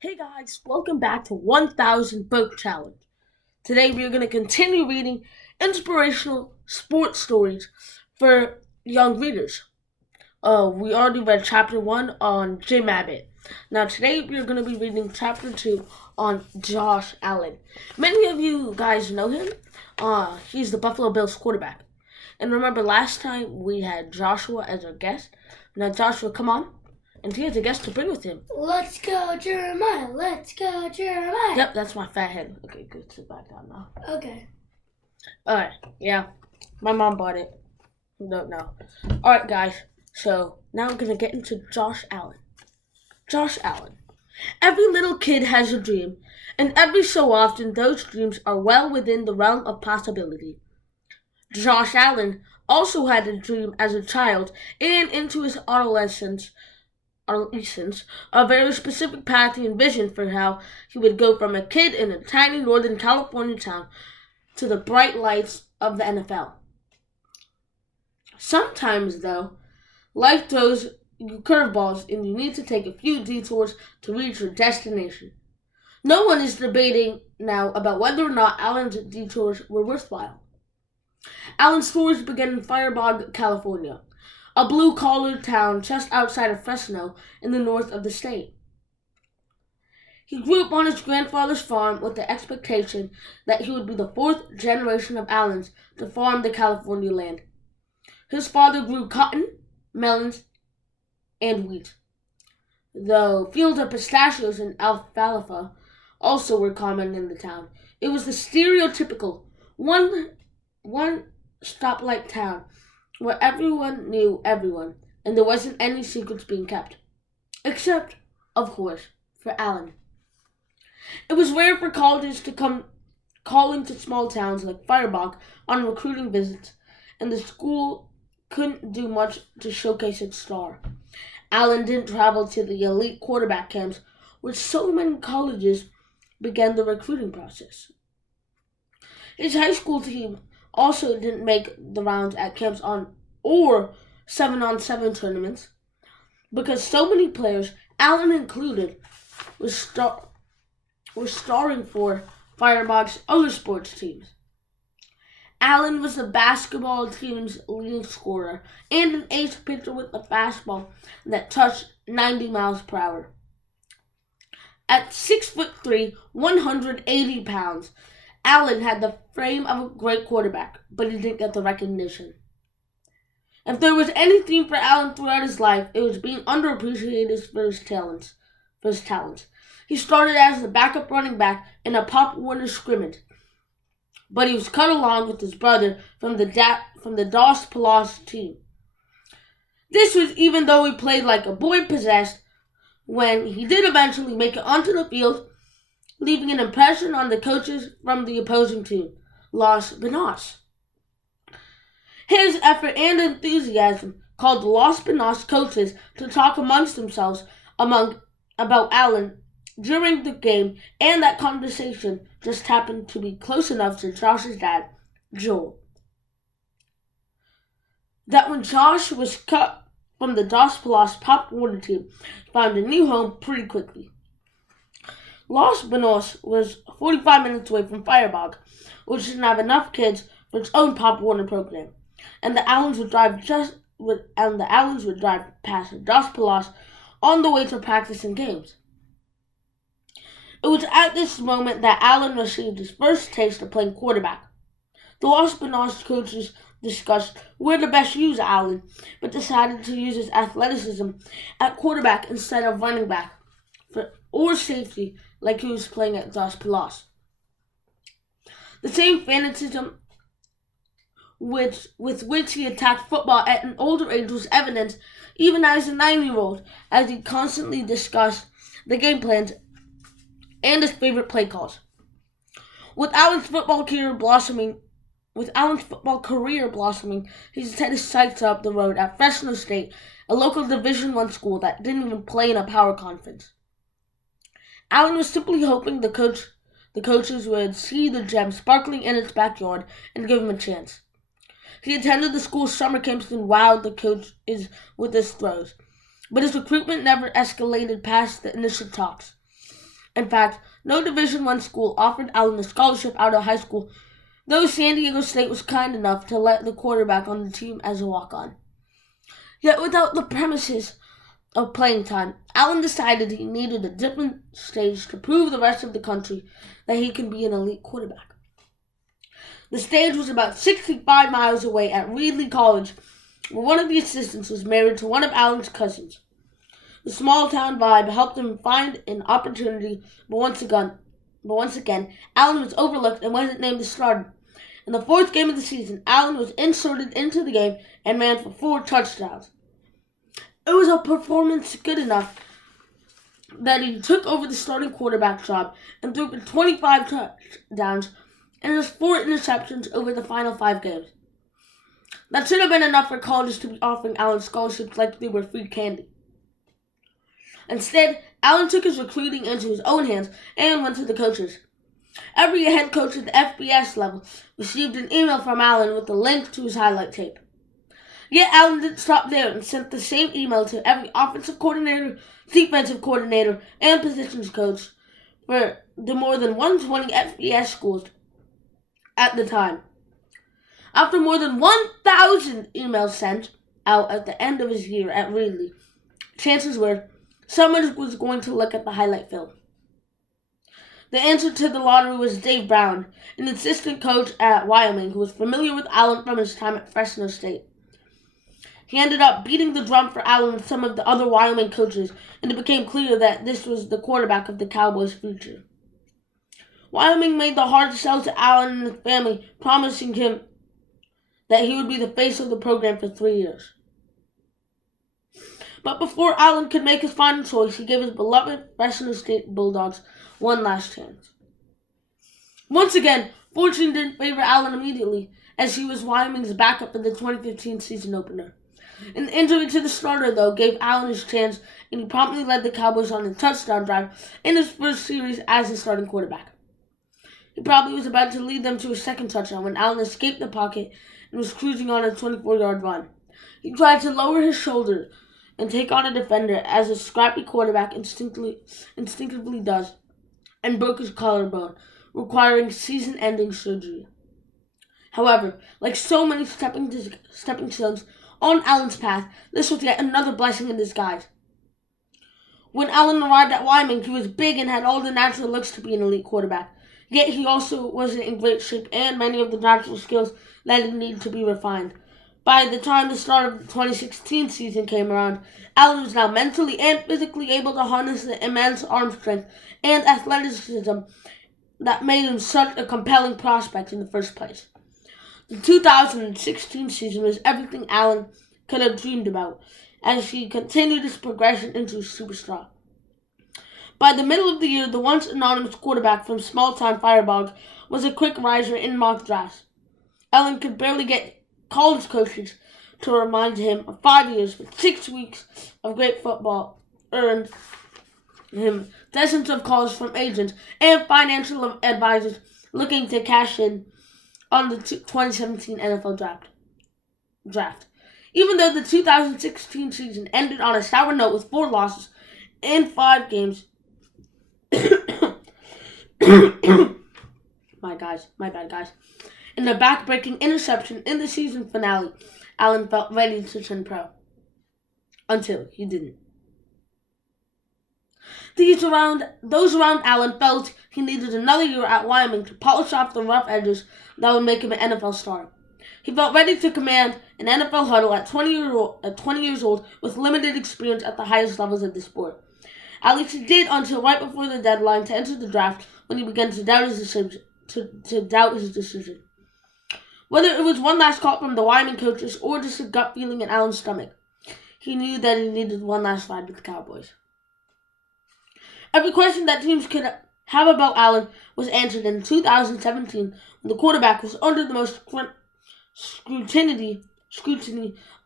Hey guys, welcome back to 1000 Book Challenge. Today we are going to continue reading inspirational sports stories for young readers. We already read chapter 1 on Jim Abbott. Now today we are going to be reading chapter 2 on Josh Allen. Many of you guys know him. He's the Buffalo Bills quarterback. And remember last time we had Joshua as our guest. Now Joshua, come on. And he has a guest to bring with him. Let's go, Jeremiah. Let's go, Jeremiah. Yep, that's my fat head. Okay, good. Sit back down now. Okay. Alright, yeah. My mom bought it. Don't know. Alright, guys. So, now I'm going to get into Josh Allen. Josh Allen. Every little kid has a dream, and every so often those dreams are well within the realm of possibility. Josh Allen also had a dream as a child and into his adolescence, a very specific path he envisioned for how he would go from a kid in a tiny Northern California town to the bright lights of the NFL. Sometimes, though, life throws you curveballs and you need to take a few detours to reach your destination. No one is debating now about whether or not Allen's detours were worthwhile. Allen's stories began in Firebaugh, California, a blue-collar town just outside of Fresno in the north of the state. He grew up on his grandfather's farm with the expectation that he would be the fourth generation of Allens to farm the California land. His father grew cotton, melons, and wheat, though fields of pistachios and alfalfa also were common in the town. It was the stereotypical one-stop like town where everyone knew everyone, and there wasn't any secrets being kept. Except, of course, for Allen. It was rare for colleges to come calling to small towns like Firebaugh on recruiting visits, and the school couldn't do much to showcase its star. Allen didn't travel to the elite quarterback camps, where so many colleges began the recruiting process. His high school team also didn't make the rounds at camps on or 7-on-7 tournaments because so many players, Allen included, were starring for Firebaugh's other sports teams. Allen was the basketball team's leading scorer and an ace pitcher with a fastball that touched 90 miles per hour. At 6'3", 180 pounds, Allen had the frame of a great quarterback, but he didn't get the recognition. If there was any theme for Allen throughout his life, it was being underappreciated for his talents. He started as the backup running back in a Pop Warner scrimmage, but he was cut along with his brother from the Dos Palos team. This was even though he played like a boy possessed when he did eventually make it onto the field, leaving an impression on the coaches from the opposing team, Los Banos. His effort and enthusiasm called the Los Banos coaches to talk amongst themselves about Allen during the game, and that conversation just happened to be close enough to Josh's dad, Joel, that when Josh was cut from the Dos Palos Pop Warner team, found a new home pretty quickly. Los Banos was 45 minutes away from Firebaugh, which didn't have enough kids for its own Pop Warner program, and the Allens would drive past Dos Palos on the way to practice and games. It was at this moment that Allen received his first taste of playing quarterback. The Los Banos coaches discussed where to best use Allen, but decided to use his athleticism at quarterback instead of running back or safety like he was playing at Dos Palos. The same fanaticism with which he attacked football at an older age was evident even as a 9-year-old, as he constantly discussed the game plans and his favorite play calls. With Allen's football career blossoming, he set his sights up the road at Fresno State, a local Division I school that didn't even play in a power conference. Allen was simply hoping the coaches would see the gem sparkling in its backyard and give him a chance. He attended the school's summer camps and wowed the coaches with his throws, but his recruitment never escalated past the initial talks. In fact, no Division I school offered Allen a scholarship out of high school, though San Diego State was kind enough to let the quarterback on the team as a walk-on. Yet without the premises of playing time, Allen decided he needed a different stage to prove the rest of the country that he can be an elite quarterback. The stage was about 65 miles away at Reedley College, where one of the assistants was married to one of Allen's cousins. The small-town vibe helped him find an opportunity, but once again, Allen was overlooked and wasn't named the starter. In the fourth game of the season, Allen was inserted into the game and ran for 4 touchdowns. It was a performance good enough that he took over the starting quarterback job and threw for 25 touchdowns and just 4 interceptions over the final 5 games. That should have been enough for colleges to be offering Allen scholarships like they were free candy. Instead, Allen took his recruiting into his own hands and went to the coaches. Every head coach at the FBS level received an email from Allen with a link to his highlight tape. Yet Allen didn't stop there and sent the same email to every offensive coordinator, defensive coordinator, and positions coach for the more than 120 FBS schools at the time. After more than 1,000 emails sent out at the end of his year at Reedley, chances were someone was going to look at the highlight film. The answer to the lottery was Dave Brown, an assistant coach at Wyoming who was familiar with Allen from his time at Fresno State. He ended up beating the drum for Allen with some of the other Wyoming coaches, and it became clear that this was the quarterback of the Cowboys' future. Wyoming made the hard sell to Allen and his family, promising him that he would be the face of the program for 3 years. But before Allen could make his final choice, he gave his beloved Fresno State Bulldogs one last chance. Once again, fortune didn't favor Allen immediately, as he was Wyoming's backup in the 2015 season opener. An injury to the starter, though, gave Allen his chance, and he promptly led the Cowboys on a touchdown drive in his first series as the starting quarterback. He probably was about to lead them to a second touchdown when Allen escaped the pocket and was cruising on a 24-yard run. He tried to lower his shoulder and take on a defender, as a scrappy quarterback instinctively does, and broke his collarbone, requiring season-ending surgery. However, like so many stepping stones on Allen's path, this was yet another blessing in disguise. When Allen arrived at Wyoming, he was big and had all the natural looks to be an elite quarterback. Yet he also wasn't in great shape, and many of the natural skills that he needed to be refined. By the time the start of the 2016 season came around, Allen was now mentally and physically able to harness the immense arm strength and athleticism that made him such a compelling prospect in the first place. The 2016 season was everything Allen could have dreamed about, as he continued his progression into a superstar. By the middle of the year, the once anonymous quarterback from small-town Firebaugh was a quick riser in mock drafts. Allen could barely get college coaches to remind him of 5 years, but 6 weeks of great football earned him dozens of calls from agents and financial advisors looking to cash in on the 2017 NFL draft. Even though the 2016 season ended on a sour note with 4 losses in 5 games, my bad guys. In a back-breaking interception in the season finale, Allen felt ready to turn pro. Until he didn't. Those around Allen felt he needed another year at Wyoming to polish off the rough edges that would make him an NFL star. He felt ready to command an NFL huddle at 20 years old with limited experience at the highest levels of the sport. At least he did until right before the deadline to enter the draft, when he began to doubt his decision. Whether it was one last call from the Wyoming coaches or just a gut feeling in Allen's stomach, he knew that he needed one last ride with the Cowboys. Every question that teams could have about Allen was answered in 2017 when the quarterback was under the most scrutiny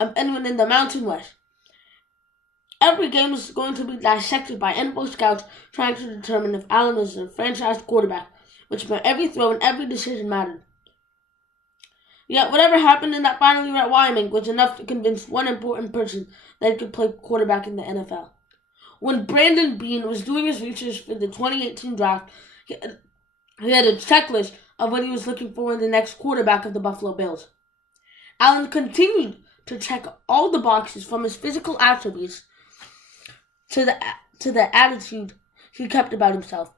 of anyone in the Mountain West. Every game was going to be dissected by NFL scouts trying to determine if Allen was a franchise quarterback, which meant every throw and every decision mattered. Yet whatever happened in that final year at Wyoming was enough to convince one important person that he could play quarterback in the NFL. When Brandon Bean was doing his research for the 2018 draft, he had a checklist of what he was looking for in the next quarterback of the Buffalo Bills. Allen continued to check all the boxes, from his physical attributes to the attitude he kept about himself.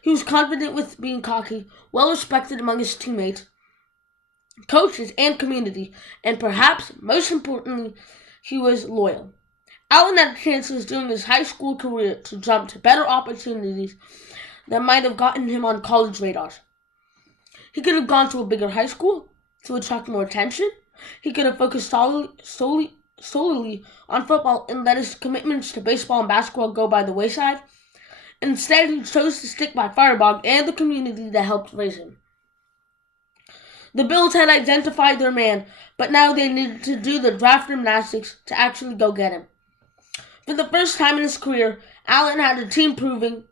He was confident with being cocky, well respected among his teammates, coaches, and community, and perhaps most importantly, he was loyal. Allen had chances during his high school career to jump to better opportunities that might have gotten him on college radars. He could have gone to a bigger high school to attract more attention. He could have focused solely on football and let his commitments to baseball and basketball go by the wayside. Instead, he chose to stick by Firebaugh and the community that helped raise him. The Bills had identified their man, but now they needed to do the draft gymnastics to actually go get him. For the first time in his career, Allen had a team proving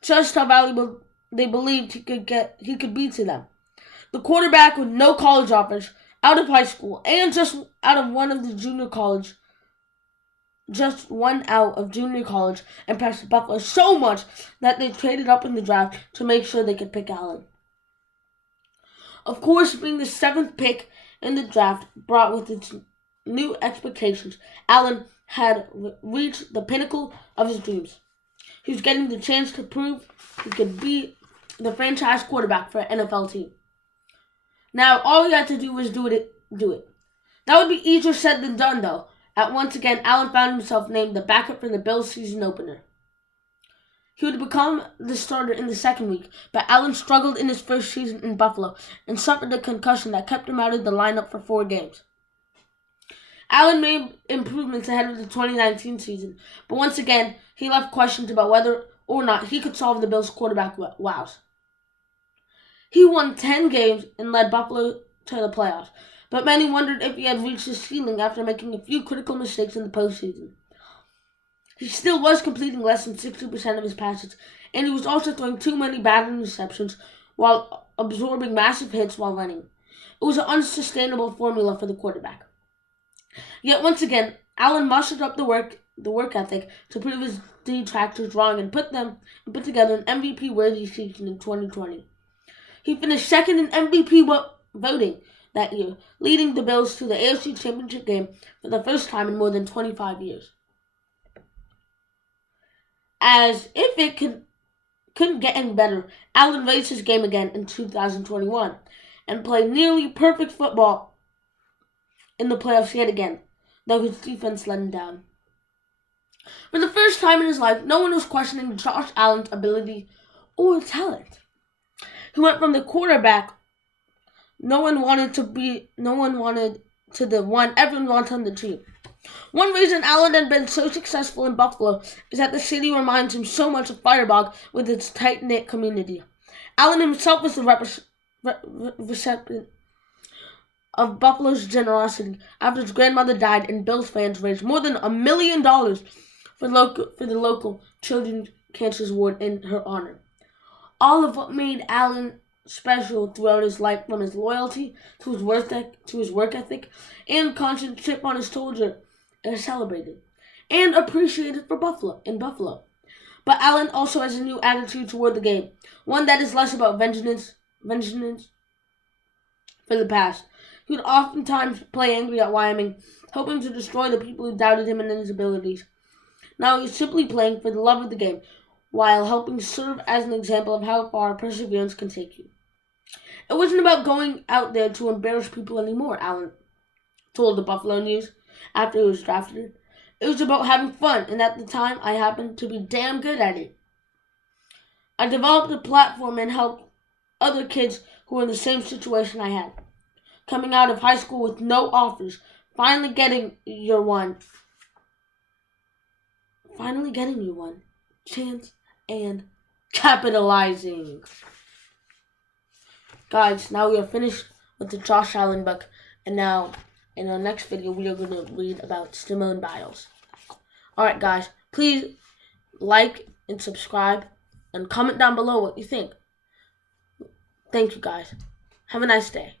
just how valuable they believed he could be to them. The quarterback with no college offers, out of high school, and just one out of junior college, impressed Buffalo so much that they traded up in the draft to make sure they could pick Allen. Of course, being the 7th pick in the draft brought with its new expectations. Allen had reached the pinnacle of his dreams. He was getting the chance to prove he could be the franchise quarterback for an NFL team. Now, all he had to do was do it. That would be easier said than done, though. Once again, Allen found himself named the backup for the Bills' season opener. He would become the starter in the second week, but Allen struggled in his first season in Buffalo and suffered a concussion that kept him out of the lineup for 4 games. Allen made improvements ahead of the 2019 season, but once again, he left questions about whether or not he could solve the Bills' quarterback woes. He won 10 games and led Buffalo to the playoffs, but many wondered if he had reached his ceiling after making a few critical mistakes in the postseason. He still was completing less than 60% of his passes, and he was also throwing too many bad interceptions while absorbing massive hits while running. It was an unsustainable formula for the quarterback. Yet once again, Allen mustered up the work ethic to prove his detractors wrong and put together an MVP-worthy season in 2020. He finished second in MVP voting that year, leading the Bills to the AFC Championship game for the first time in more than 25 years. As if it couldn't get any better, Allen raised his game again in 2021 and played nearly perfect football in the playoffs yet again, though his defense let him down. For the first time in his life, no one was questioning Josh Allen's ability or talent. He went from the quarterback no one wanted to the one everyone wants on the team. One reason Allen had been so successful in Buffalo is that the city reminds him so much of Firebaugh with its tight-knit community. Allen himself was the recipient of Buffalo's generosity after his grandmother died, and Bills fans raised more than $1 million for the local Children's Cancer Ward in her honor. All of what made Allen special throughout his life, from his loyalty to his work ethic and constant chip on his shoulder, is celebrated and appreciated in Buffalo. But Allen also has a new attitude toward the game, one that is less about vengeance for the past. He would oftentimes play angry at Wyoming, hoping to destroy the people who doubted him and his abilities. Now he's simply playing for the love of the game, while helping serve as an example of how far perseverance can take you. It wasn't about going out there to embarrass people anymore, Allen told the Buffalo News after he was drafted. It was about having fun, and at the time, I happened to be damn good at it. I developed a platform and helped other kids who were in the same situation I had, coming out of high school with no offers, finally getting your one chance and capitalizing. Guys, now we are finished with the Josh Allen book, and now in our next video we are going to read about Simone Biles. Alright guys, please like and subscribe and comment down below what you think. Thank you guys. Have a nice day.